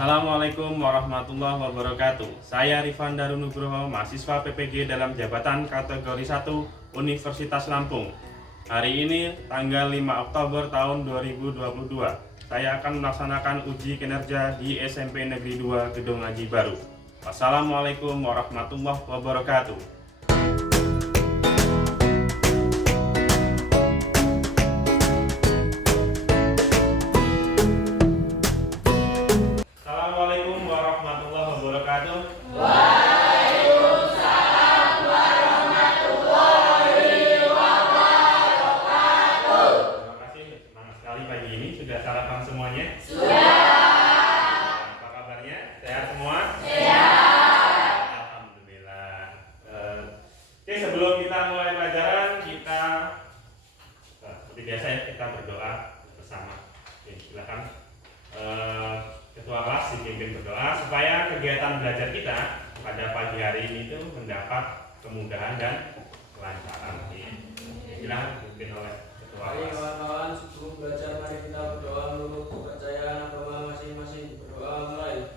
Assalamualaikum warahmatullahi wabarakatuh. Saya Rifan Darunugroho, mahasiswa PPG dalam jabatan kategori 1 Universitas Lampung. Hari ini tanggal 5 Oktober tahun 2022. Saya akan melaksanakan uji kinerja di SMP Negeri 2 Gedung Aji Baru. Wassalamualaikum warahmatullahi wabarakatuh. Assalamualaikum warahmatullahi wabarakatuh. Waalaikumsalam warahmatullahi wabarakatuh. Terima kasih, semangat sekali pagi ini. Sudah sarapan semuanya? Sudah. Apa kabarnya? Sehat semua? Sehat. Alhamdulillah. Oke, sebelum kita mulai pelajaran, kita seperti biasa ya, kita berdoa bersama. Oke, silakan. Ketua kelas dipimpin berdoa supaya kegiatan belajar kita pada pagi hari ini itu mendapat kemudahan dan kelancaran. Silakan dipimpin oleh ketua Mari kelas. kawan-kawan, sebelum belajar mari kita berdoa menurut kepercayaan agama masing-masing. Berdoa mulai.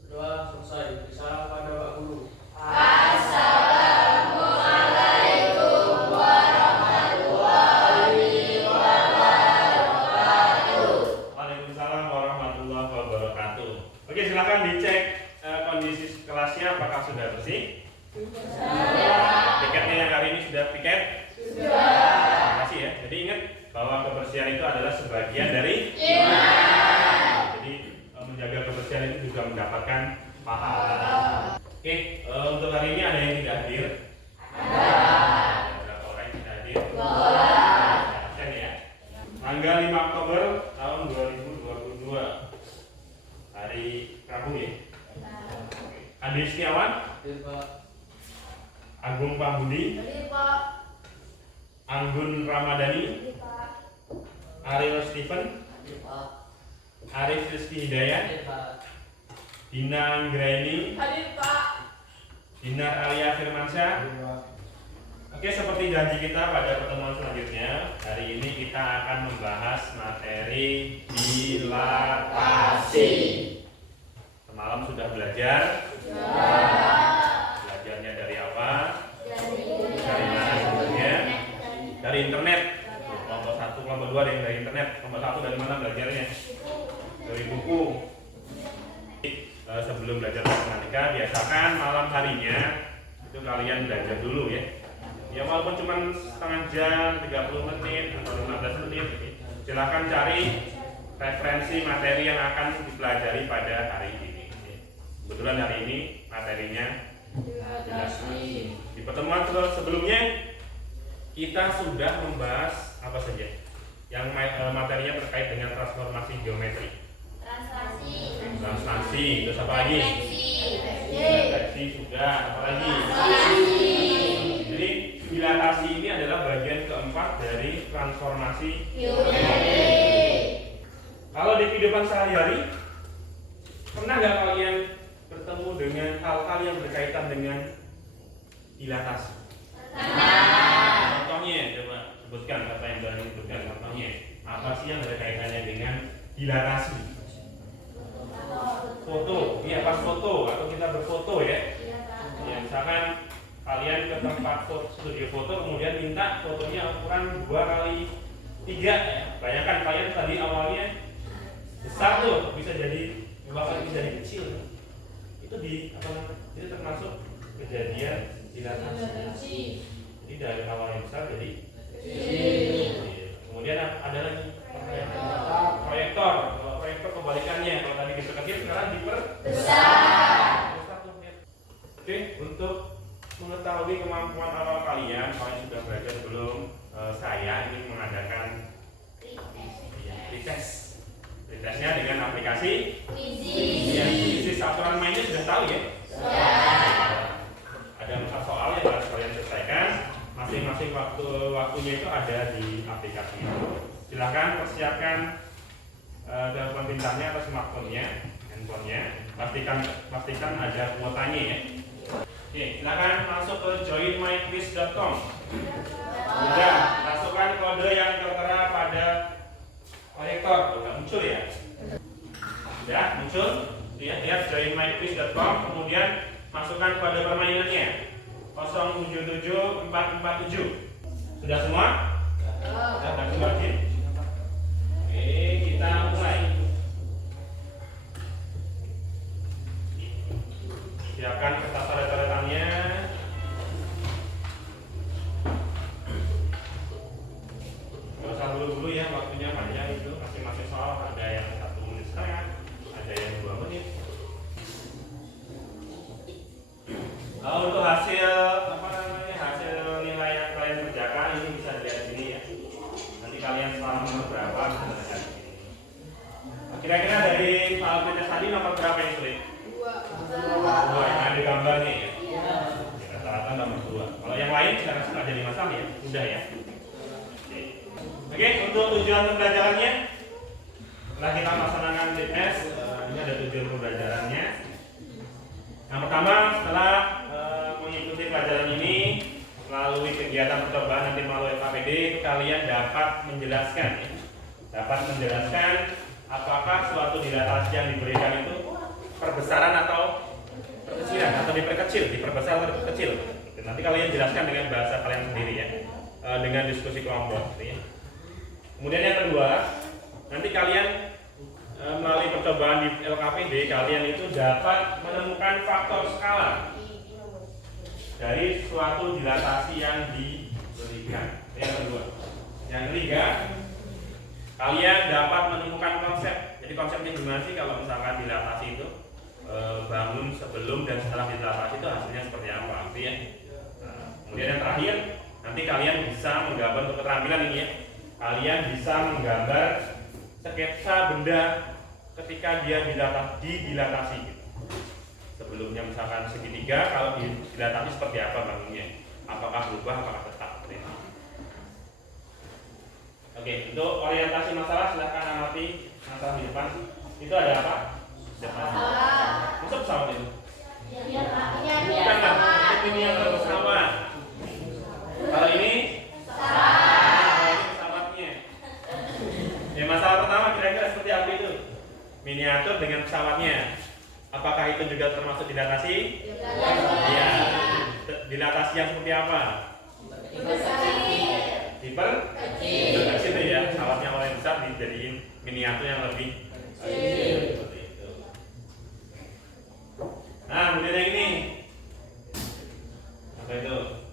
Berdoa selesai. Salam pada Pak Guru. Assalamualaikum warahmatullahi wabarakatuh. Waalaikumsalam warahmatullahi wabarakatuh. Oke, silakan dicek kondisi kelasnya apakah sudah bersih. Piketnya yang hari ini sudah piket? Sudah. Terima kasih ya. Jadi ingat bahwa kebersihan itu adalah sebagian dari Jadi menjaga kebersihan itu juga mendapatkan pahala. Oke, untuk hari ini ada yang tidak hadir? Ada berapa orang yang tidak hadir? Absen ya. Tanggal 5 Oktober tahun 2022. Hari Rabu ya. Andi Setiawan, Hadir Pak. Agung Pambudi, Anggun Ramadhani, Ariel Steven, Hadir Pak. Arif Rizky Hidayat, Hadir Pak. Dina Anggraini, Hadir Pak. Dinar Alia Firmansyah. Hadir Pak. Oke, seperti janji kita pada pertemuan selanjutnya, hari ini kita akan membahas materi dilatasi. Semalam sudah belajar. Belajarnya dari apa? Dari mana sumbernya? Dari internet. Kelompok 1, kelompok 2 ada yang dari internet. Kelompok 1 dari mana belajarnya? Dari buku. Sebelum belajar matematika, biasakan malam harinya itu kalian belajar dulu ya. Ya walaupun cuma setengah jam, 30 menit atau 15 menit, silakan cari referensi materi yang akan dipelajari pada hari ini. Kebetulan hari ini materinya dilatasi. Di pertemuan sebelumnya kita sudah membahas apa saja yang materinya terkait dengan transformasi geometri. Translasi, terus apa lagi? Refleksi sudah, apa lagi? Jadi dilatasi ini adalah bagian keempat dari transformasi geometri. Kalau di kehidupan sehari-hari, pernah nggak kalian bertemu dengan hal-hal yang berkaitan dengan dilatasi? Contohnya, coba sebutkan, kata yang berani sebutkan contohnya. Apa sih yang berkaitannya dengan dilatasi? Foto, iya pas foto atau kita berfoto ya. Ya, misalkan kalian ke tempat studio foto kemudian minta fotonya ukuran 2x3 ya. Bayangkan kalian tadi awalnya besar tuh, bisa jadi bahkan bisa jadi kecil. Itu itu termasuk kejadian dilatasi. Jadi dari awalnya besar jadi kecil. Kemudian ada lagi proyektor. Kalau proyektor kebalikannya, kalau tadi diperkecil sekarang diperbesar. Oke, untuk mengetahui kemampuan awal kalian sudah belajar belum? Saya ingin mengadakan pretest. Pretestnya dengan aplikasi Quizzes. Aturan mainnya sudah tahu ya? Ada 4 soal yang harus kalian selesaikan. Masing-masing waktunya itu ada di aplikasi itu. Silahkan persiapkan telepon pintarnya atau smartphone-nya, handphone-nya. Pastikan ada kuotanya ya. Oke, silakan masuk ke joinmyquiz.com. Sudah, masukkan kode yang tertera proyektor, udah muncul ya? Sudah muncul? Lihat joinmyquiz.com, kemudian masukkan kode permainannya 077447. Sudah semua? Sudah kasih wajib. Oke, kita mulai. Siapkan kertas coret-coretannya. Gak usah buru-buru ya, waktunya panjang itu. Masing-masing soal ada yang 1 menit setengah, ada yang 2 menit. Untuk hasil hasil nilai yang kalian kerjakan ini bisa dilihat di sini ya. Nanti kalian setelah nomor berapa bisa lihat di sini. Kira-kira dari soal pretest tadi nomor berapa yang sulit? 2 yang ada gambarnya ya. Rata-rata nomor 2. Kalau yang lain saya rasa nggak jadi masalah ya, mudah ya. Oke, untuk tujuan pembelajarannya, setelah kita melaksanakan tes, ini ada tujuan pembelajarannya. Yang pertama, setelah mengikuti pelajaran ini melalui kegiatan percobaan nanti melalui KPD, itu kalian dapat menjelaskan ya. Dapat menjelaskan apakah suatu dilatasi yang diberikan itu perbesaran atau perkecilan atau diperkecil, diperbesar atau diperkecil. Nanti kalian jelaskan dengan bahasa kalian sendiri ya, dengan diskusi kelompok. Gitu ya. Kemudian yang kedua, nanti kalian melalui percobaan di LKPD kalian itu dapat menemukan faktor skala dari suatu dilatasi yang diberikan. Yang kedua, yang ketiga, kalian dapat menemukan konsep. Jadi konsepnya gimana sih kalau misalkan dilatasi itu bangun sebelum dan setelah dilatasi itu hasilnya seperti apa? Gitu ya. Nah, kemudian yang terakhir, nanti kalian bisa menggambar untuk keterampilan ini ya. Kalian bisa menggambar sketsa benda ketika dia dilatasi gitu. Sebelumnya misalkan segitiga, kalau dilatasi seperti apa bangunnya? Apakah berubah, apakah tetap? Oke, untuk orientasi masalah silahkan amati masalah di depan. Itu ada apa? Depan. Masa pesawat itu? Bukan kan? Ini yang pesawat. Kalau ini? Masalah pertama kira-kira seperti apa itu? Miniatur dengan pesawatnya. Apakah itu juga termasuk dilatasi? Iya. Dilatasi yang seperti apa? Diperkecil ya. Pesawatnya oleh besar dijadiin miniatur yang lebih kecil. Seperti itu. Nah, kemudian yang ini. Apa itu?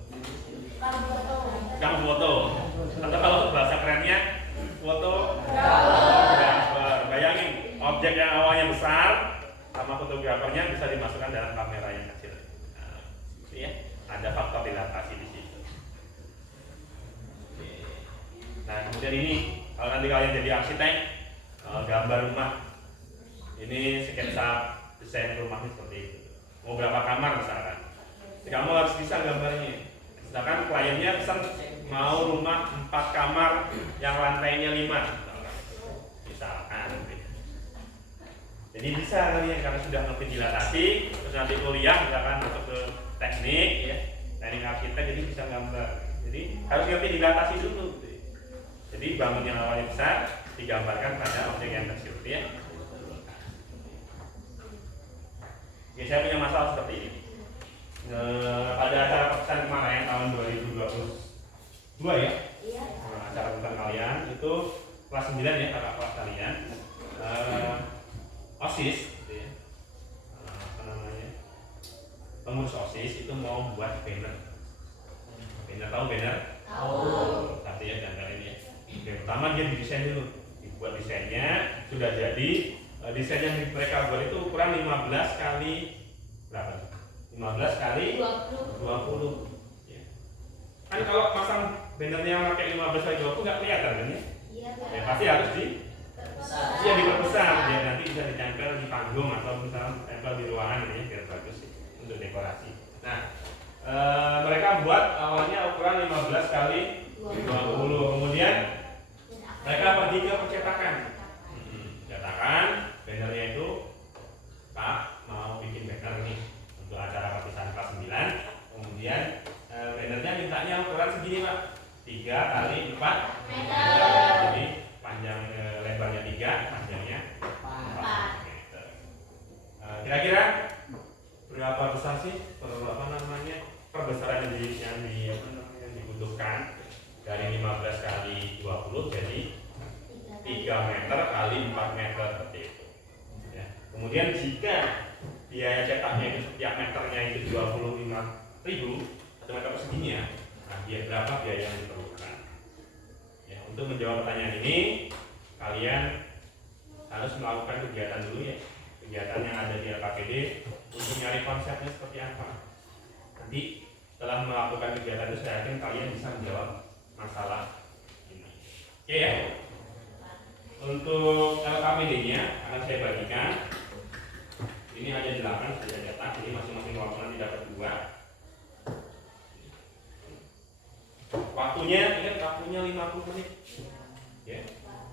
Kamu foto. Atau kalau bahasa kerennya fotografer. Bayangin, objek yang awalnya besar sama fotografernya bisa dimasukkan dalam kamera yang kecil. Nah, ya, ada faktor dilatasi di situ. Nah, kemudian ini kalau nanti kalian jadi arsitek, gambar rumah. Ini sketsa desain rumahnya seperti itu. Mau berapa kamar misalkan? Kamu harus bisa gambarnya. Misalkan kliennya pesan mau rumah 4 kamar yang lantainya 5 misalkan. Jadi bisa kalian karena sudah ngerti dilatasi, terus nanti kuliah misalkan masuk ke teknik ya, teknik arsitek, jadi bisa gambar. Jadi harus ngerti dilatasi dulu. Jadi bangun yang awalnya besar digambarkan pada objek yang kecil ya. Oke, saya punya masalah seperti ini. Pada acara perpisahan kemarin tahun 2022 ya, acara tentang kalian itu kelas 9 ya, kakak kelas kalian OSIS gitu ya, apa namanya, pengurus OSIS itu mau buat banner. Tahu banner? Tahu. Tapi ya gambar ini ya. Yang pertama dia didesain dulu, dibuat desainnya sudah jadi. Desain yang mereka buat itu ukuran 15 kali berapa? 15 kali 20 ya. Kan kalau pasang bannernya pakai 15 kali 20 nggak kelihatan kan ya? Ya pasti harus diperbesar biar nanti bisa ditempel di panggung atau misalnya tempel di ruangan ini biar bagus sih untuk dekorasi. Nah, mereka buat awalnya ukuran 15 kali 20, kemudian mereka pergi ke percetakan. Bannernya itu Pak mau bikin banner nih untuk acara perpisahan kelas 9, kemudian bannernya mintanya ukuran segini Pak, 3 kali 4 meter, jadi panjang lebar 3 meter kali 4 meter seperti itu. Ya. Kemudian jika biaya cetaknya itu setiap meternya itu 25.000 atau meter perseginya, nah berapa biaya yang diperlukan? Ya, untuk menjawab pertanyaan ini, kalian harus melakukan kegiatan dulu ya, kegiatan yang ada di LKPD untuk nyari konsepnya seperti apa. Nanti setelah melakukan kegiatan itu saya yakin kalian bisa menjawab masalah ini. Oke ya. Untuk LKPD-nya akan saya bagikan. Ini ada 8 sudah cetak, jadi masing-masing kelompok nanti dapat 2. Waktunya, ingat waktunya 50 menit. Ya,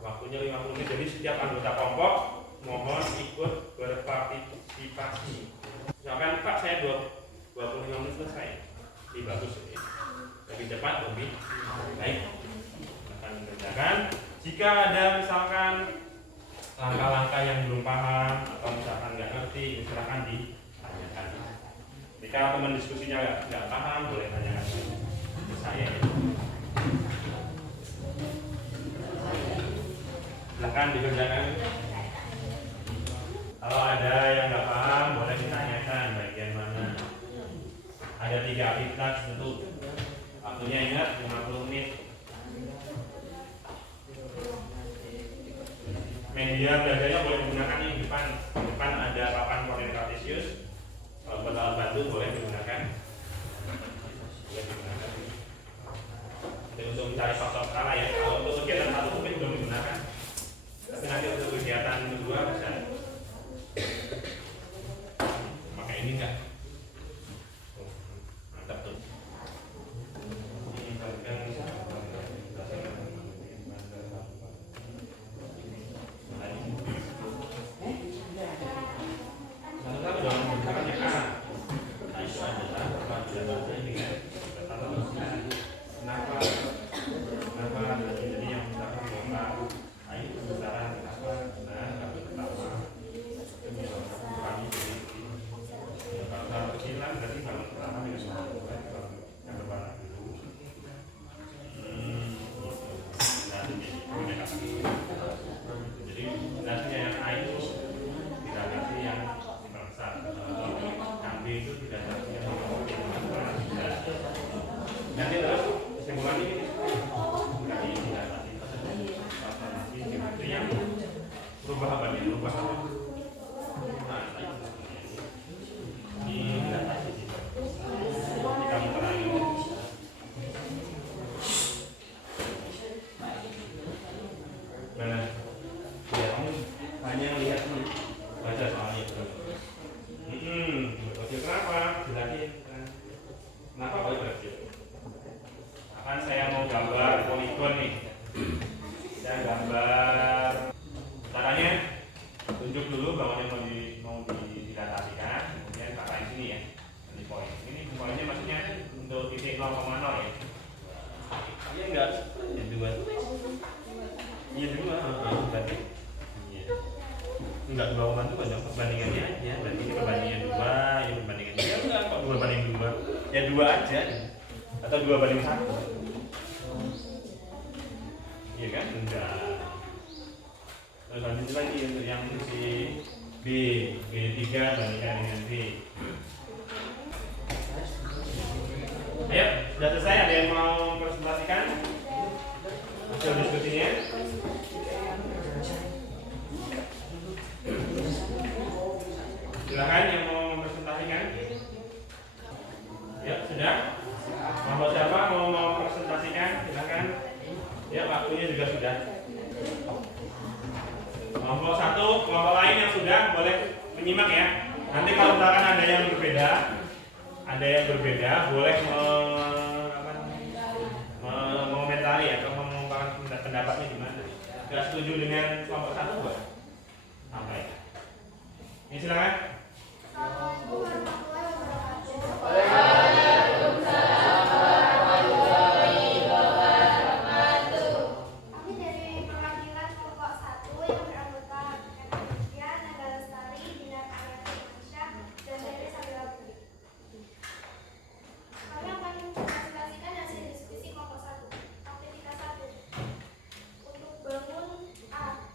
waktunya 50 menit. Jadi setiap anggota kelompok mohon ikut berpartisipasi. Misalkan Pak, saya 25 menit selesai. Lebih bagus ini. Lebih cepat, lebih baik. Akan dikerjakan. Jika ada misalkan langkah-langkah yang belum paham atau misalkan nggak ngerti, silakan ditanyakan. Jika teman diskusinya nggak paham, boleh tanyakan ke saya. Silakan dikerjakan. Kalau ada yang nggak paham, boleh ditanyakan bagian mana. Ada 3 aktivitas tentu. Waktunya ingat 50 menit. Media belajarnya boleh digunakan di depan. Di depan ada papan koordinat kartesius. Kalau buat alat bantu boleh digunakan. Boleh digunakan. Jadi untuk mencari faktor skala ya. Kalau untuk kegiatan 1 mungkin belum digunakan. Tapi nanti untuk kegiatan kedua bisa. Pakai ini enggak? Mantap tuh. Enggak 2,1 itu banyak perbandingannya aja. Berarti ini perbandingan 2, ini perbandingan 3. Enggak kok 2 banding 2. Ya 2 aja. Atau 2 banding 1. Iya kan? Enggak. Terus lanjut lagi untuk yang si B, B3 bandingkan dengan B. Ayo, sudah selesai. Ada yang mau presentasikan hasil diskusinya? Silakan yang mau mempresentasikan. Ya, sudah. Kelompok siapa mau mempresentasikan? Silakan. Ya, waktunya juga sudah. Kelompok 1, kelompok lain yang sudah boleh menyimak ya. Nanti kalau misalkan ada yang berbeda, boleh mengomentari atau mengungkapkan pendapatnya gimana. Tidak setuju dengan kelompok 1 buat apa ya? Ini silakan. Bangun A.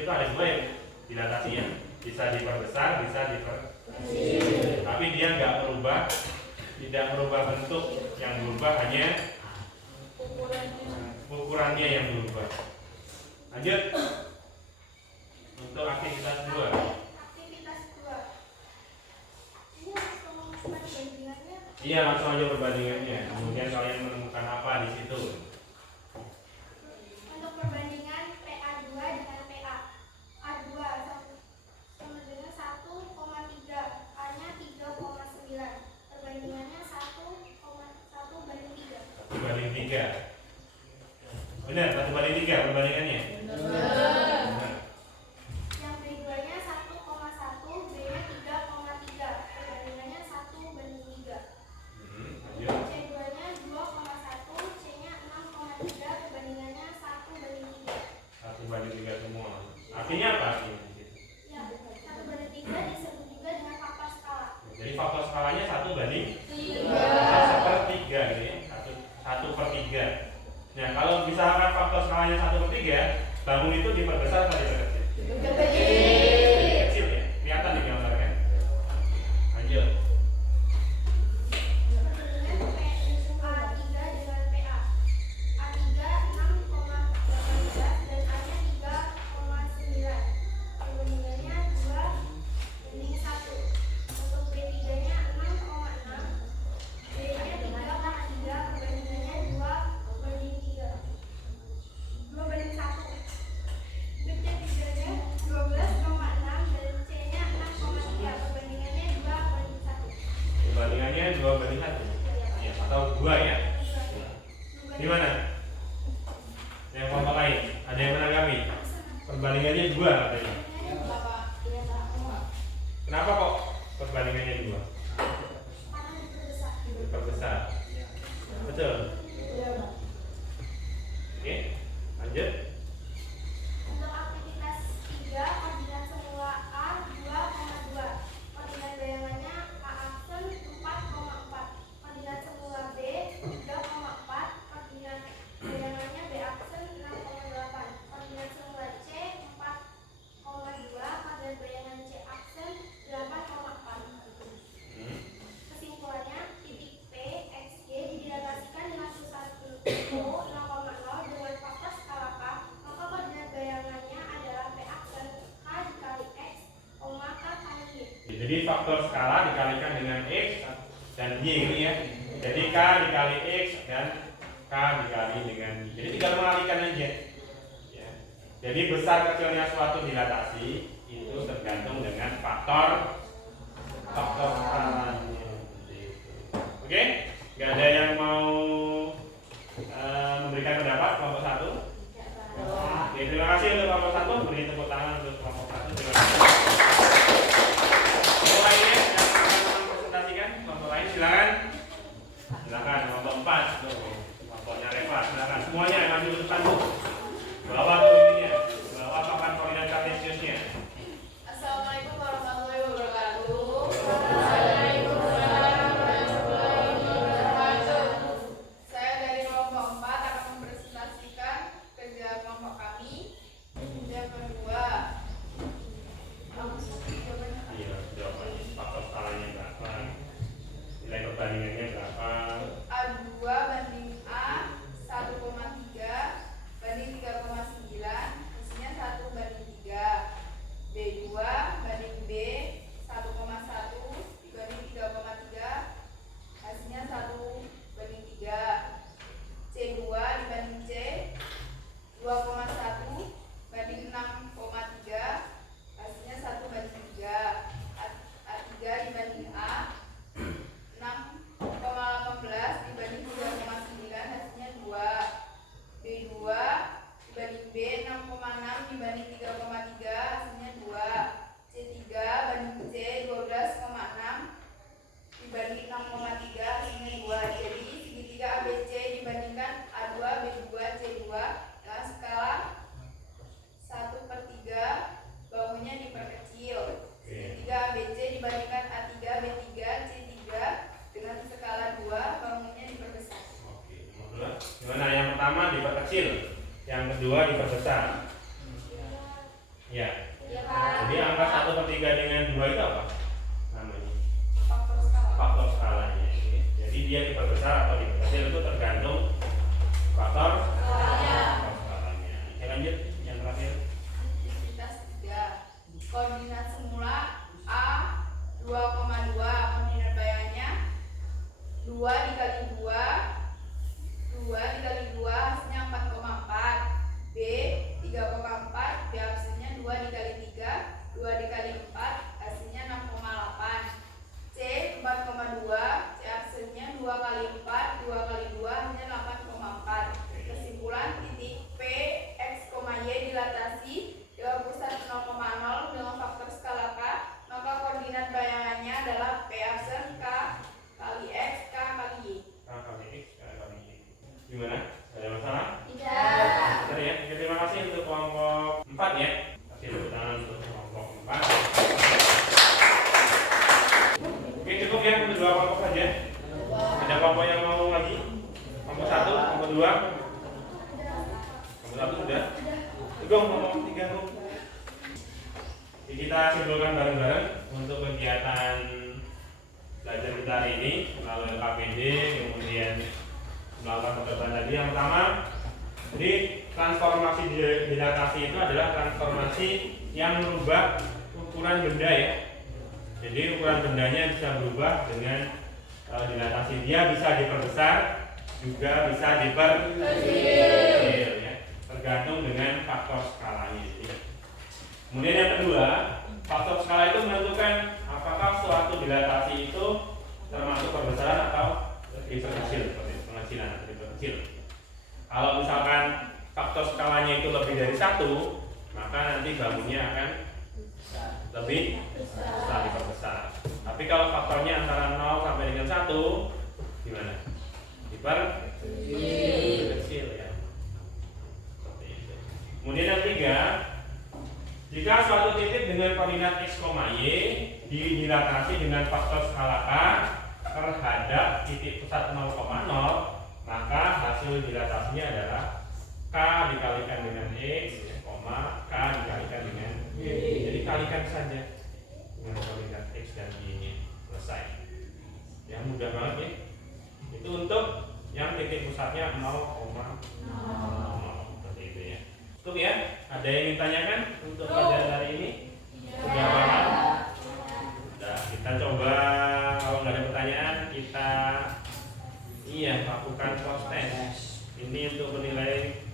itu ada dua yang dilatasi ya, bisa diperbesar, bisa diperkecil. Tapi dia nggak merubah, tidak merubah bentuk, yang berubah hanya ukurannya yang berubah. Lanjut untuk aktivitas 2. Aktivitas 2. Ini langsung perbandingannya. Iya, langsung aja perbandingannya. Kemudian kalian menemukan apa di situ? Untuk perbandingan PA2 dengan PA. A2 sama dengan 1,3, A-nya 3,9. Perbandingannya 1,1 banding 3. 1 banding 3. Benar, 1 banding 3 perbandingannya. Benar. Yang B2-nya 1,1, B-nya 3,3. Perbandingannya 1 banding 3. Lanjut. C2-nya 2,1, C-nya 6,3. Perbandingannya 1 banding 3. 1 banding 3 semua. Artinya apa artinya? Ya, 1 banding 3 disebut juga dengan faktor skala. Jadi faktor skalanya 1 banding 3. 1/3 gitu ya. 1/3. Nah, kalau misalkan faktor skalanya 1/3, bangun itu diperbesar atau diperkecil? Kecil ya. Kelihatan di gambar kan? Lanjut. Perbandingan A3 dengan PA. A3 6,18 dan A-nya 3,9. Perbandingannya 2:1. Untuk B3-nya 6,6, B-nya 3,3. Perbandingannya 2:3. 2:1. B C3-nya 12,6 dan C-nya 6,3. Perbandingannya 2:1. Perbandingannya 2 banding 1. Ya, atau 2 ya. Gimana? Yang kelompok lain, ada yang menanggapi? Perbandingannya 2 katanya. Kenapa kok perbandingannya 2? Diperbesar. Betul. Oke, lanjut. Untuk aktivitas 3, koordinat semua A 2,2. Koordinat bayangannya A aksen 4,4. Koordinat semua B 3,4. Koordinat bayangannya B aksen 6,8. Koordinat semua C 4,2. Koordinat bayangan C aksen 8,4. Kesimpulannya, titik P, X, Y direlatasikan dengan pusat O 0,0 dengan faktor skala K, maka koordinat bayangannya adalah P aksen K dikali X, K kali Y. Jadi faktor skala dikalikan dengan X dan Y ini ya. Jadi K dikali X dan K dikali dengan Y. Jadi tinggal mengalihkan aja. Ya. Jadi besar kecilnya suatu dilatasi itu tergantung dengan faktor skalanya. Oke? Gak ada yang mau memberikan pendapat kelompok 1? Oke, terima kasih untuk kelompok 1. Beri tepuk tangan untuk kelompok 1. Terima kasih. Kelompok lainnya yang akan mempresentasikan, kelompok lain silakan. Silakan kelompok 4. Tuh, kelompoknya Reva, silakan. Semuanya maju ke depan tuh. Bawa tuh ininya, bawa papan koordinat kartesiusnya. Assalamualaikum warahmatullahi wabarakatuh. 3 dengan 2 itu apa? Namanya Faktor skala. faktor skalanya. Oke. Jadi dia diperbesar atau diperkecil itu tergantung faktor Skalanya. skalanya. Oke, lanjut yang terakhir. Aktivitas 3. Koordinat semula A 2,2, koordinat bayangannya 2 dikali 2 dikali 2 hasilnya 4,4. B 3,4, B hasilnya 2 dikali 3 dikali 4 hasilnya 6,8. C 4,2, C hasilnya 2 kali 4 kali 2 hasilnya 8,4. Kesimpulan titik P, X, Y dilatasi dengan pusat 0,0 dengan faktor skala K, maka koordinat bayangannya adalah P absen K kali X, K kali Y. K kali X, K kali Y. Gimana? Ada masalah? Tidak. Benar ya? Oke, terima kasih untuk kelompok 4 ya. Kasih tepuk tangan untuk kelompok 4. Oke, cukup ya untuk 2 kelompok saja. Ada kelompok yang mau lagi? Kelompok 1, kelompok 2. Kelompok 1 sudah. Kelompok 3. Jadi kita simpulkan bareng-bareng untuk kegiatan belajar kita hari ini melalui KPD, kemudian melakukan percobaan tadi. Yang pertama, jadi transformasi dilatasi itu adalah transformasi yang merubah ukuran benda ya. Jadi ukuran bendanya bisa berubah dengan dilatasi. Dia bisa diperbesar, juga bisa diperkecil ya, tergantung dengan faktor skalanya. Kemudian yang kedua, faktor skala itu menentukan apakah suatu dilatasi itu termasuk perbesaran atau diperkecil, seperti pengecilan atau diperkecil. Kalau misalkan faktor skalanya itu lebih dari 1, maka nanti bangunnya akan lebih besar, diperbesar. Tapi kalau faktornya antara 0 sampai dengan 1, gimana? Diperkecil ya. Seperti itu. Kemudian yang ketiga, jika suatu titik dengan koordinat X, Y dilatasi dengan faktor skala K terhadap titik pusat 0,0, maka hasil dilatasinya adalah K dikalikan dengan X, K dikalikan dengan Y. Jadi kalikan saja dengan koordinat X dan Y nya, selesai. Ya, mudah banget ya. Itu untuk yang titik pusatnya 0,0. Seperti itu ya. Cukup ya? Ada yang ingin tanyakan untuk pelajaran hari ini? Sudah paham? Sudah. Kita coba, kalau nggak ada pertanyaan, kita lakukan cross test. Ini untuk menilai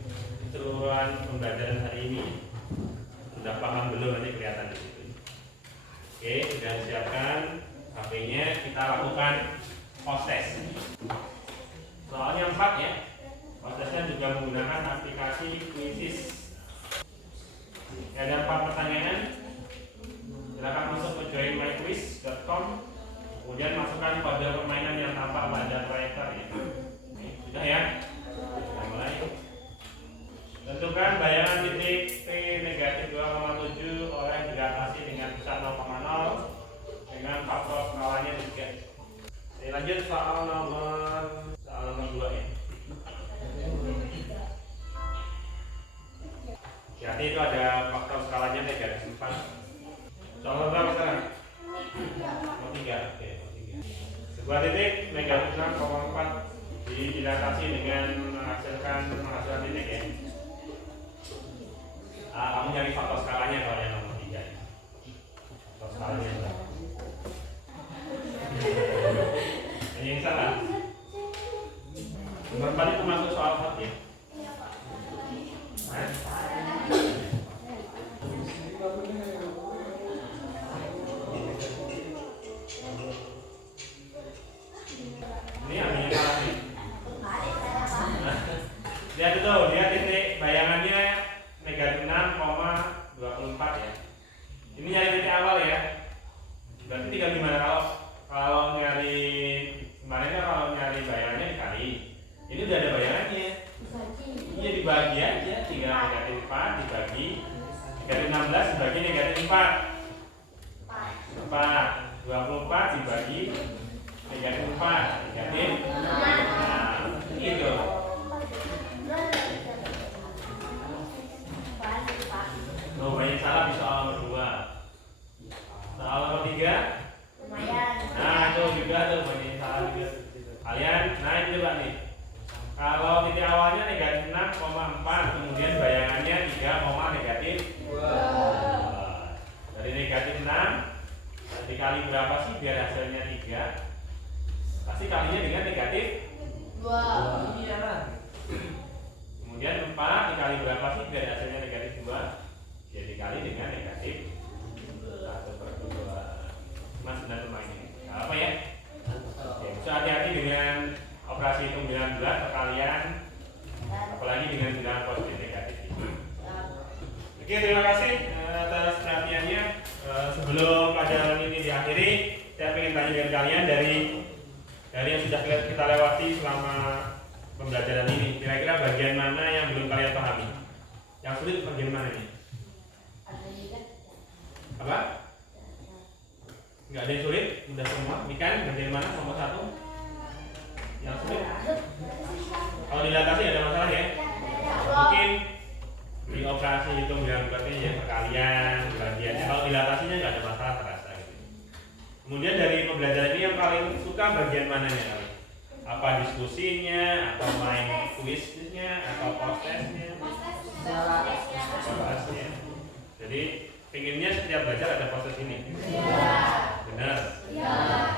keseluruhan pembelajaran hari ini. Sudah paham belum? Nanti kelihatan di situ. Oke, sudah siapkan HP-nya. Kita lakukan cross test. Soalnya 4 ya. Cross testnya juga menggunakan aplikasi Quizzes. Ada 4 pertanyaan. Silakan masuk ke joinmyquiz.com. Kemudian masukkan kode permainan yang tampak pada proyektor ya. Oke, sudah ya. Kita mulai. Tentukan bayangan titik P negatif 2,7 oleh dilatasi dengan pusat 0,0 dengan faktor skalanya 3. Oke, lanjut soal nomor 2 ya. Jadi itu ada faktor skalanya negatif 4. Soal berapa sekarang? Nomor 3. Oke, nomor 3. Sebuah titik negatif 6,4 dilatasi dengan menghasilkan titik ya. Kamu nyari faktor skalanya kalau yang nomor 3 ya. Faktor skalanya berapa? Hanya yang salah. Nomor 4 itu masuk soal 1 ya. Ini ada yang salah nih. Lihat itu, dia titik bayangannya negatif 6,24 ya. Ini nyari titik awal ya. Berarti tinggal gimana kalau nyari kemarin kan, kalau nyari bayangannya dikali. Ini udah ada bayangannya. Iya, dibagi aja, tinggal negatif 4 dibagi negatif 16 dibagi negatif 4. 24 dibagi negatif 4 negatif. Nah, gitu. Oh, banyak salah di soal nomor 2. dikali berapa sih biar hasilnya 3? Pasti kalinya dengan negatif 2. Iya lah. Kemudian 4 dikali berapa sih biar hasilnya negatif 2? Ya dikali dengan negatif 1/2. Mas benar rumah ini. Nah, apa ya? Oke, so hati-hati dengan operasi hitung bilangan bulat perkalian, apalagi dengan bilangan positif negatif. Oke, terima kasih atas perhatiannya. Sebelum pelajaran ini diakhiri, saya ingin tanya dengan kalian dari yang sudah kita lewati selama pembelajaran ini. Kira-kira bagian mana yang belum kalian pahami? Yang sulit bagian mana ini? Apa? Nggak ada yang sulit? Udah semua? Ini kan bagian mana nomor 1? Yang sulit? Kalau dilatasi nggak ada masalah ya? Mungkin di operasi hitung bilangan bulatnya ya perkalian, bagiannya. Kalau dilatasinya nggak ada masalah terasa gitu. Kemudian dari pembelajaran ini yang paling suka bagian mananya kali? Apa diskusinya, atau main kuisnya, atau postesnya? Postesnya. Jadi pinginnya setiap belajar ada proses ini. Benar?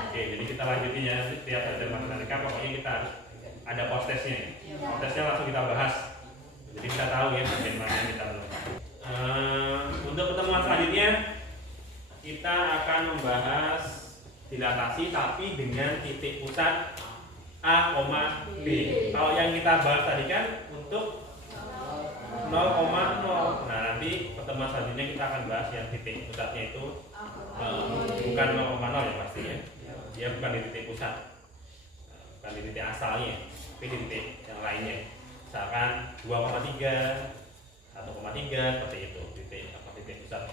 Oke, jadi kita lanjutin ya setiap belajar matematika. Pokoknya kita harus ada postesnya. Postesnya langsung kita bahas. Jadi kita tahu ya bagian mana yang kita belum. Untuk pertemuan selanjutnya kita akan membahas dilatasi tapi dengan titik pusat A, B. Kalau yang kita bahas tadi kan untuk 0,0. Nah nanti pertemuan selanjutnya kita akan bahas yang titik pusatnya itu bukan 0,0 ya pasti ya. Dia bukan di titik pusat, bukan di titik asalnya, tapi di titik yang lainnya. Misalkan 2,3, 1,3 seperti itu titik pusat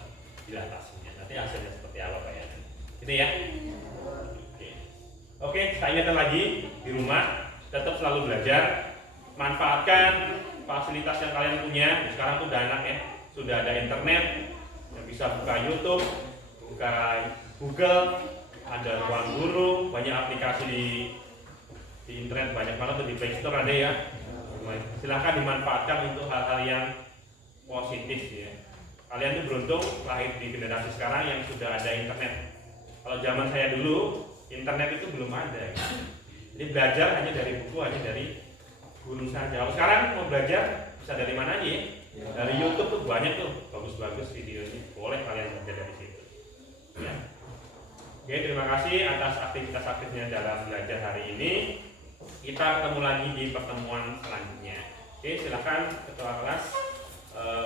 dilatasinya. Nanti hasilnya seperti apa Pak ya? Gitu ya. Oke, saya ingatkan lagi di rumah tetap selalu belajar, manfaatkan fasilitas yang kalian punya. Sekarang tuh udah enak ya, sudah ada internet yang bisa buka YouTube, buka Google, ada ruang guru, banyak aplikasi di internet, banyak banget tuh di Play Store ada ya. Silahkan dimanfaatkan untuk hal-hal yang positif ya. Kalian tuh beruntung lahir di generasi sekarang yang sudah ada internet. Kalau zaman saya dulu internet itu belum ada. Jadi belajar hanya dari buku, hanya dari guru saja. Kalau sekarang mau belajar bisa dari mana aja ya? Dari YouTube tuh banyak tuh bagus-bagus videonya. Boleh kalian belajar dari situ. Ya. Oke, terima kasih atas aktivitas-aktifnya dalam belajar hari ini. Kita ketemu lagi di pertemuan selanjutnya. Oke, silakan ketua kelas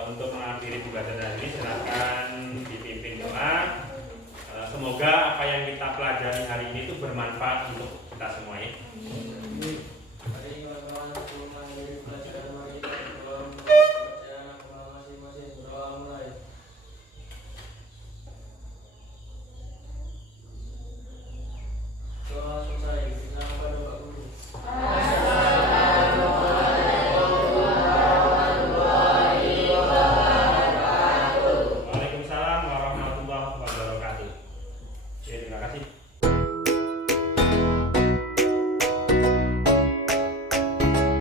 untuk mengakhiri pembelajaran hari ini silakan dipimpin doa. Semoga apa yang kita pelajari hari ini itu bermanfaat untuk kita semua ya.